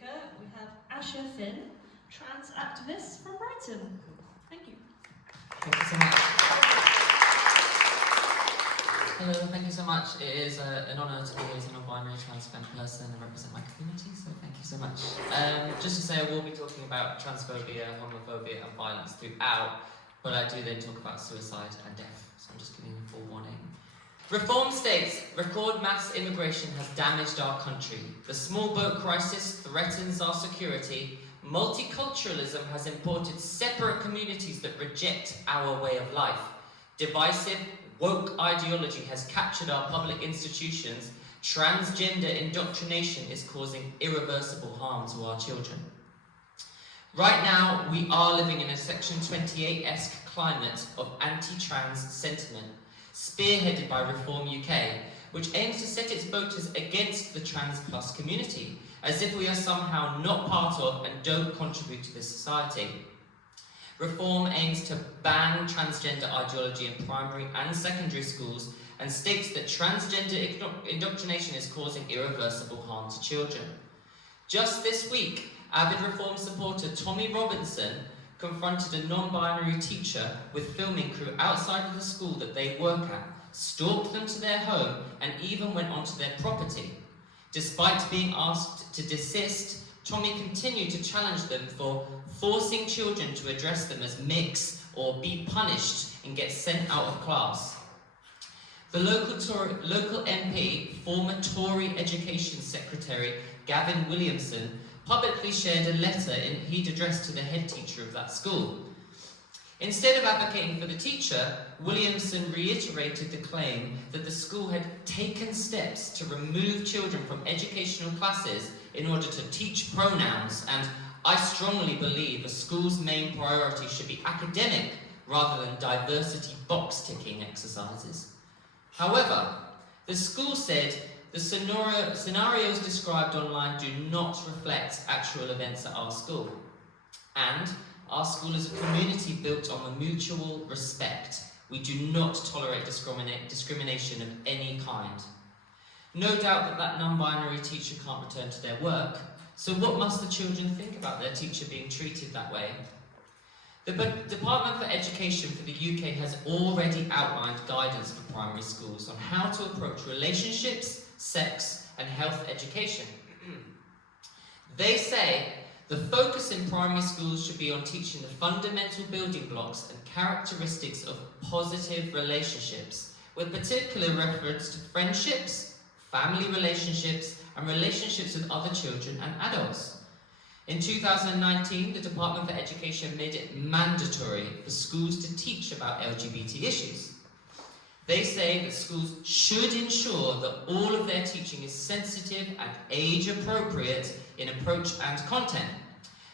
speaker, we have Asher Finn, trans activist from Brighton. Thank you. Thank you so much. Hello, thank you so much. It is an honour to be here as a non-binary transfem person and represent my community, so thank you so much. Just to say, I will be talking about transphobia, homophobia and violence throughout, but I do then talk about suicide and death, so I'm just giving a full warning. Reform states, record mass immigration has damaged our country. The small boat crisis threatens our security. Multiculturalism has imported separate communities that reject our way of life. Divisive, woke ideology has captured our public institutions. Transgender indoctrination is causing irreversible harm to our children. Right now, we are living in a Section 28-esque climate of anti-trans sentiment, spearheaded by Reform UK, which aims to set its voters against the trans plus community, as if we are somehow not part of and don't contribute to this society. Reform aims to ban transgender ideology in primary and secondary schools and states that transgender indoctrination is causing irreversible harm to children. Just this week, avid Reform supporter Tommy Robinson confronted a non-binary teacher with filming crew outside of the school that they work at, stalked them to their home, and even went onto their property. Despite being asked to desist, Tommy continued to challenge them for forcing children to address them as mix or be punished and get sent out of class. The local MP, former Tory Education Secretary Gavin Williamson, publicly shared a letter he'd addressed to the head teacher of that school. Instead of advocating for the teacher, Williamson reiterated the claim that the school had taken steps to remove children from educational classes in order to teach pronouns, and I strongly believe a school's main priority should be academic rather than diversity box-ticking exercises. However, the school said the scenarios described online do not reflect actual events at our school, and our school is a community built on the mutual respect. We do not tolerate discrimination of any kind. No doubt that non-binary teacher can't return to their work, so what must the children think about their teacher being treated that way? The Department for Education for the UK has already outlined guidance for primary schools on how to approach relationships, sex, and health education. They say the focus in primary schools should be on teaching the fundamental building blocks and characteristics of positive relationships, with particular reference to friendships, family relationships, and relationships with other children and adults. In 2019, the Department for Education made it mandatory for schools to teach about LGBT issues. They say that schools should ensure that all of their teaching is sensitive and age-appropriate in approach and content.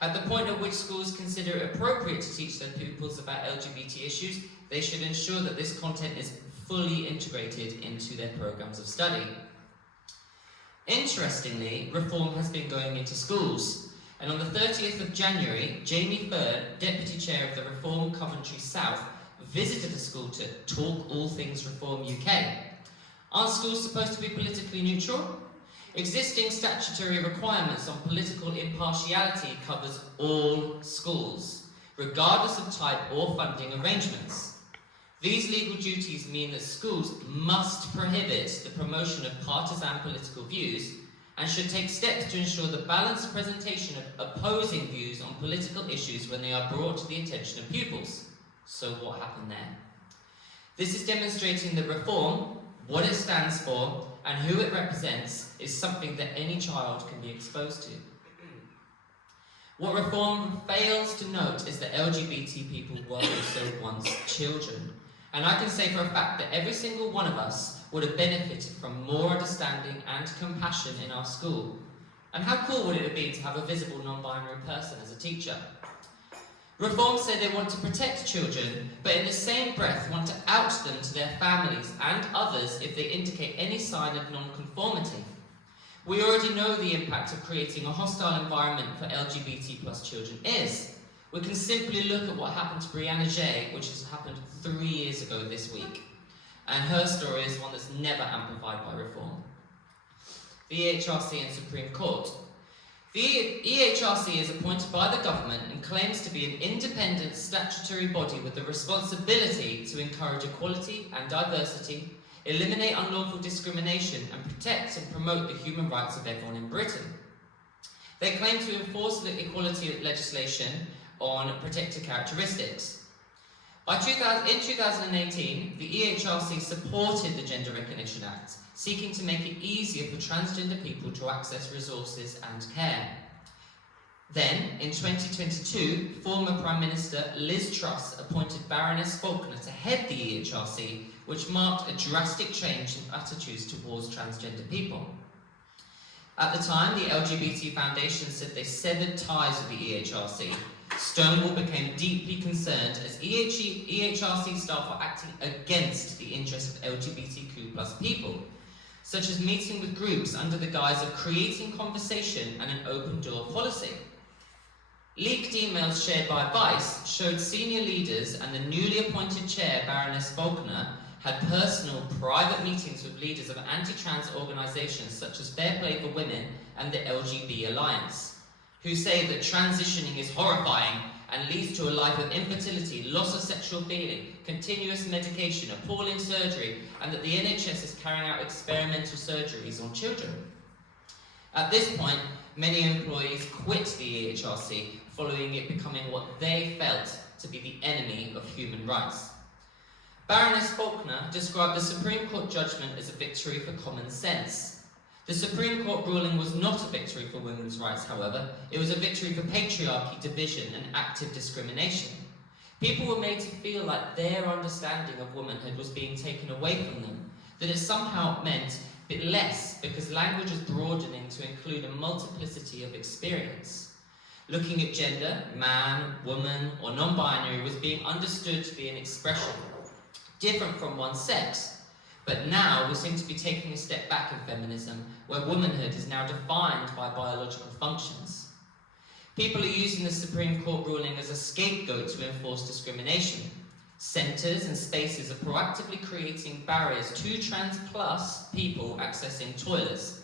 At the point at which schools consider it appropriate to teach their pupils about LGBT issues, they should ensure that this content is fully integrated into their programs of study. Interestingly, Reform has been going into schools, and on the 30th of January, Jamie Fern, Deputy Chair of the Reform Coventry South, visited a school to talk all things Reform UK. Aren't schools supposed to be politically neutral? Existing statutory requirements on political impartiality covers all schools, regardless of type or funding arrangements. These legal duties mean that schools must prohibit the promotion of partisan political views and should take steps to ensure the balanced presentation of opposing views on political issues when they are brought to the attention of pupils. So what happened there? This is demonstrating that Reform, what it stands for, and who it represents is something that any child can be exposed to. What Reform fails to note is that LGBT people were also once children. And I can say for a fact that every single one of us would have benefited from more understanding and compassion in our school. And how cool would it have been to have a visible non-binary person as a teacher? Reform say they want to protect children, but in the same breath want to out them to their families and others if they indicate any sign of non-conformity. We already know the impact of creating a hostile environment for LGBT plus children is. We can simply look at what happened to Brianna Ghey, which has happened 3 years ago this week. And her story is one that's never amplified by Reform. The EHRC and Supreme Court. The EHRC is appointed by the government and claims to be an independent statutory body with the responsibility to encourage equality and diversity, eliminate unlawful discrimination, and protect and promote the human rights of everyone in Britain. They claim to enforce the equality legislation on protected characteristics. In 2018, the EHRC supported the Gender Recognition Act, seeking to make it easier for transgender people to access resources and care. Then, in 2022, former Prime Minister Liz Truss appointed Baroness Faulkner to head the EHRC, which marked a drastic change in attitudes towards transgender people. At the time, the LGBT Foundation said they severed ties with the EHRC. Stonewall became deeply concerned as EHRC staff were acting against the interests of LGBTQ+ people, such as meeting with groups under the guise of creating conversation and an open door policy. Leaked emails shared by Vice showed senior leaders and the newly appointed chair, Baroness Faulkner, had personal, private meetings with leaders of anti-trans organisations such as Fair Play for Women and the LGBT Alliance, who say that transitioning is horrifying and leads to a life of infertility, loss of sexual feeling, continuous medication, appalling surgery, and that the NHS is carrying out experimental surgeries on children. At this point, many employees quit the EHRC, following it becoming what they felt to be the enemy of human rights. Baroness Faulkner described the Supreme Court judgment as a victory for common sense. The Supreme Court ruling was not a victory for women's rights, however. It was a victory for patriarchy, division, and active discrimination. People were made to feel like their understanding of womanhood was being taken away from them, that it somehow meant a bit less because language was broadening to include a multiplicity of experience. Looking at gender, man, woman, or non-binary was being understood to be an expression different from one's sex. But now we seem to be taking a step back in feminism, where womanhood is now defined by biological functions. People are using the Supreme Court ruling as a scapegoat to enforce discrimination. Centres and spaces are proactively creating barriers to trans plus people accessing toilets.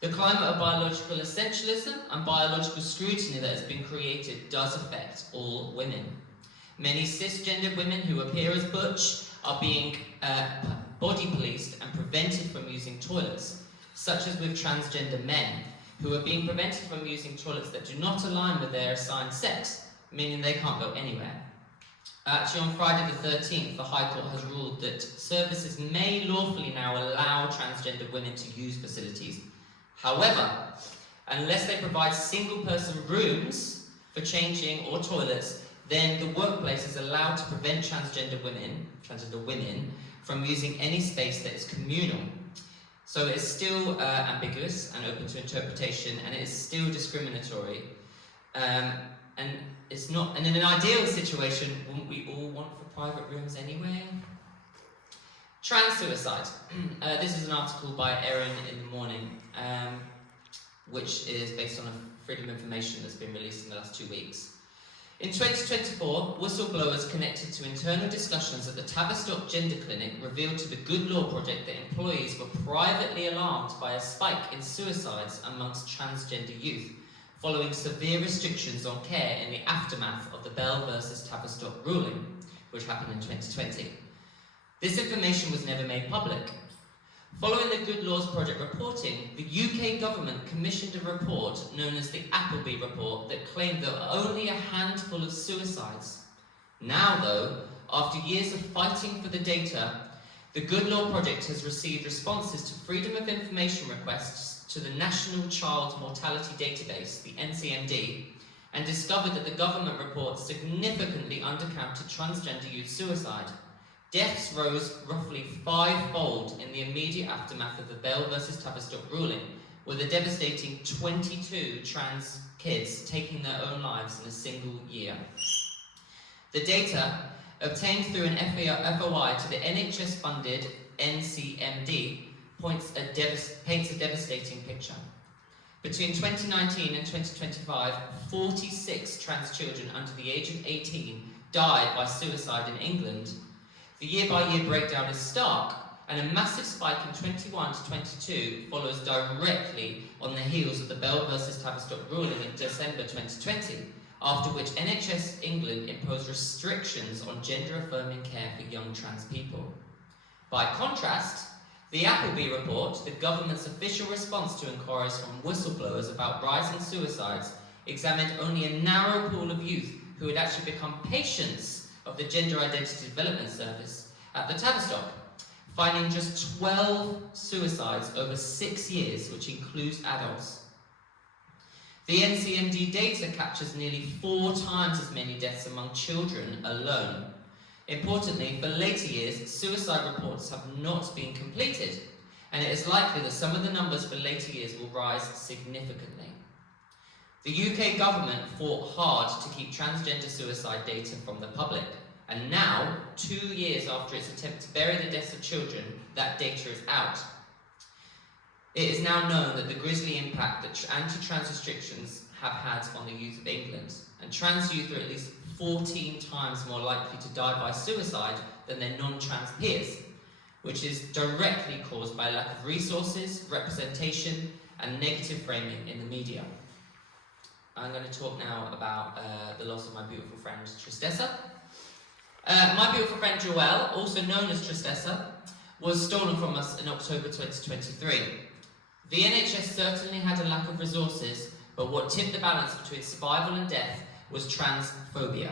The climate of biological essentialism and biological scrutiny that has been created does affect all women. Many cisgender women who appear as butch are being body policed and prevented from using toilets, such as with transgender men, who are being prevented from using toilets that do not align with their assigned sex, meaning they can't go anywhere. Actually, on Friday the 13th, the High Court has ruled that services may lawfully now allow transgender women to use facilities. However, unless they provide single-person rooms for changing or toilets, then the workplace is allowed to prevent transgender women from using any space that is communal. So it's still ambiguous and open to interpretation, and it is still discriminatory. And it's not. And in an ideal situation, wouldn't we all want for private rooms anyway? Trans suicide. This is an article by Erin in the Morning, which is based on a freedom of information that's been released in the last 2 weeks. In 2024, whistleblowers connected to internal discussions at the Tavistock Gender Clinic revealed to the Good Law Project that employees were privately alarmed by a spike in suicides amongst transgender youth, following severe restrictions on care in the aftermath of the Bell versus Tavistock ruling, which happened in 2020. This information was never made public. Following the Good Laws Project reporting, the UK government commissioned a report known as the Appleby Report that claimed there were only a handful of suicides. Now though, after years of fighting for the data, the Good Law Project has received responses to freedom of information requests to the National Child Mortality Database, the NCMD, and discovered that the government report significantly undercounted transgender youth suicide. Deaths rose roughly 5-fold in the immediate aftermath of the Bell versus Tavistock ruling, with a devastating 22 trans kids taking their own lives in a single year. The data, obtained through an FOI to the NHS-funded NCMD, paints a devastating picture. Between 2019 and 2025, 46 trans children under the age of 18 died by suicide in England. The year-by-year breakdown is stark, and a massive spike in 21 to 22 follows directly on the heels of the Bell versus Tavistock ruling in December 2020, after which NHS England imposed restrictions on gender-affirming care for young trans people. By contrast, the Appleby report, the government's official response to inquiries from whistleblowers about rising suicides, examined only a narrow pool of youth who had actually become patients of the Gender Identity Development Service at the Tavistock, finding just 12 suicides over 6 years, which includes adults. The NCMD data captures nearly 4 times as many deaths among children alone. Importantly, for later years, suicide reports have not been completed, and it is likely that some of the numbers for later years will rise significantly. The UK government fought hard to keep transgender suicide data from the public, and now, 2 years after its attempt to bury the deaths of children, that data is out. It is now known that the grisly impact that anti-trans restrictions have had on the youth of England, and trans youth are at least 14 times more likely to die by suicide than their non-trans peers, which is directly caused by lack of resources, representation, and negative framing in the media. I'm going to talk now about the loss of my beautiful friend Tristessa. My beautiful friend Joelle, also known as Tristessa, was stolen from us in October 2023. The NHS certainly had a lack of resources, but what tipped the balance between survival and death was transphobia.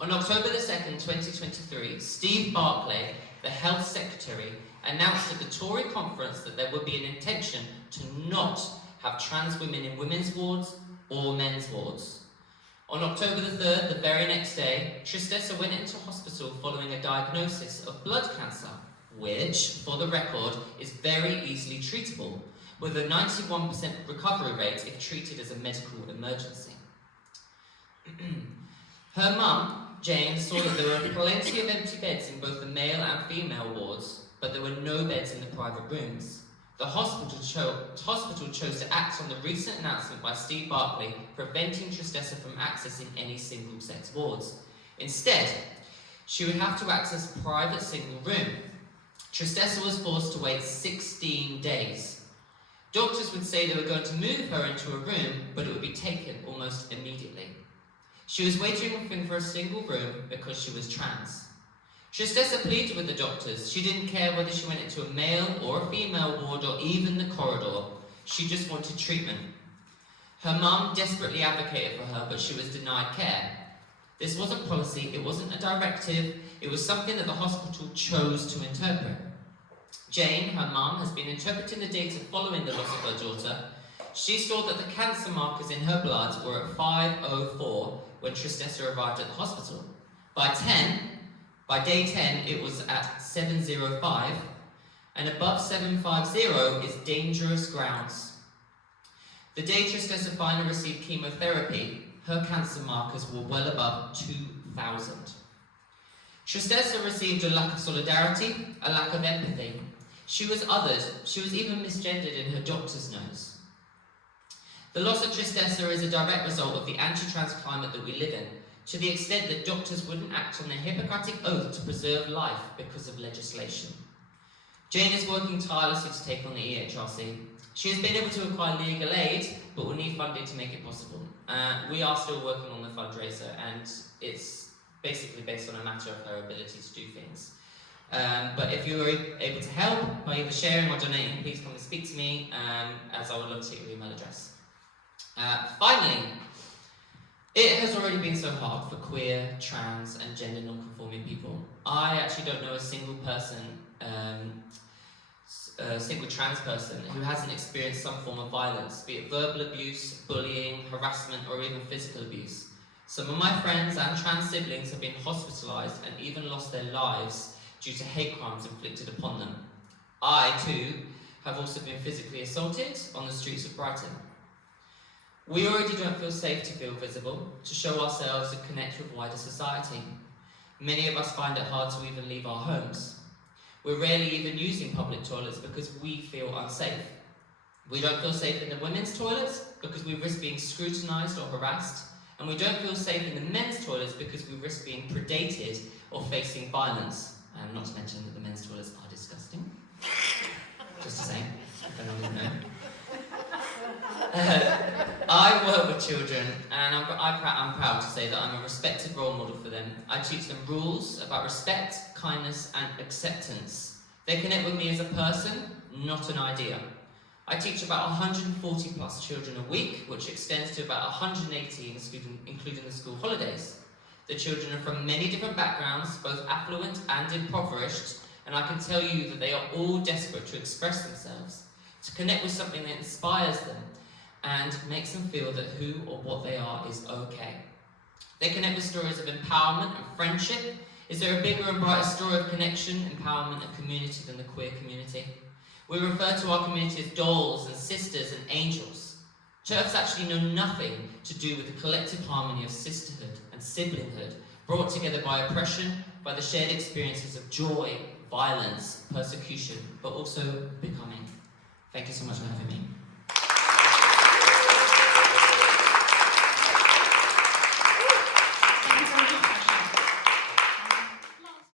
On October the 2nd, 2023, Steve Barclay, the Health Secretary, announced at the Tory conference that there would be an intention to not have trans women in women's wards or men's wards. On October the 3rd, the very next day, Tristessa went into hospital following a diagnosis of blood cancer, which, for the record, is very easily treatable, with a 91% recovery rate if treated as a medical emergency. Her mum, Jane, saw that there were plenty of empty beds in both the male and female wards, but there were no beds in the private rooms. The hospital chose to act on the recent announcement by Steve Barclay, preventing Tristessa from accessing any single-sex wards. Instead, she would have to access a private single room. Tristessa was forced to wait 16 days. Doctors would say they were going to move her into a room, but it would be taken almost immediately. She was waiting for a single room because she was trans. Tristessa pleaded with the doctors. She didn't care whether she went into a male or a female ward or even the corridor. She just wanted treatment. Her mum desperately advocated for her, but she was denied care. This wasn't policy, it wasn't a directive, it was something that the hospital chose to interpret. Jane, her mum, has been interpreting the data following the loss of her daughter. She saw that the cancer markers in her blood were at 504 when Tristessa arrived at the hospital. By day 10, it was at 705, and above 750 is dangerous grounds. The day Tristessa finally received chemotherapy, her cancer markers were well above 2,000. Tristessa received a lack of solidarity, a lack of empathy. She was othered, she was even misgendered in her doctor's notes. The loss of Tristessa is a direct result of the anti-trans climate that we live in, to the extent that doctors wouldn't act on their Hippocratic oath to preserve life because of legislation. Jane is working tirelessly to take on the EHRC. She has been able to acquire legal aid, but will need funding to make it possible. We are still working on the fundraiser, and it's basically based on a matter of her ability to do things. But if you are able to help by either sharing or donating, please come and speak to me, as I would love to take your email address. Finally, it has already been so hard for queer, trans, and gender non-conforming people. I actually don't know a single person, a single trans person who hasn't experienced some form of violence, be it verbal abuse, bullying, harassment, or even physical abuse. Some of my friends and trans siblings have been hospitalised and even lost their lives due to hate crimes inflicted upon them. I, too, have also been physically assaulted on the streets of Brighton. We already don't feel safe to feel visible, to show ourselves and connect with wider society. Many of us find it hard to even leave our homes. We're rarely even using public toilets because we feel unsafe. We don't feel safe in the women's toilets because we risk being scrutinised or harassed, and we don't feel safe in the men's toilets because we risk being predated or facing violence. and not to mention that the men's toilets are disgusting. Just to say, if anyone didn't know. I work with children, and I'm proud to say that I'm a respected role model for them. I teach them rules about respect, kindness, and acceptance. They connect with me as a person, not an idea. I teach about 140 plus children a week, which extends to about 180 including the school holidays. The children are from many different backgrounds, both affluent and impoverished, and I can tell you that they are all desperate to express themselves, to connect with something that inspires them and makes them feel that who or what they are is okay. They connect with stories of empowerment and friendship. Is there a bigger and brighter story of connection, empowerment and community than the queer community? We refer to our community as dolls and sisters and angels. TERFs actually know nothing to do with the collective harmony of sisterhood and siblinghood, brought together by oppression, by the shared experiences of joy, violence, persecution, but also becoming. Thank you so much for having me.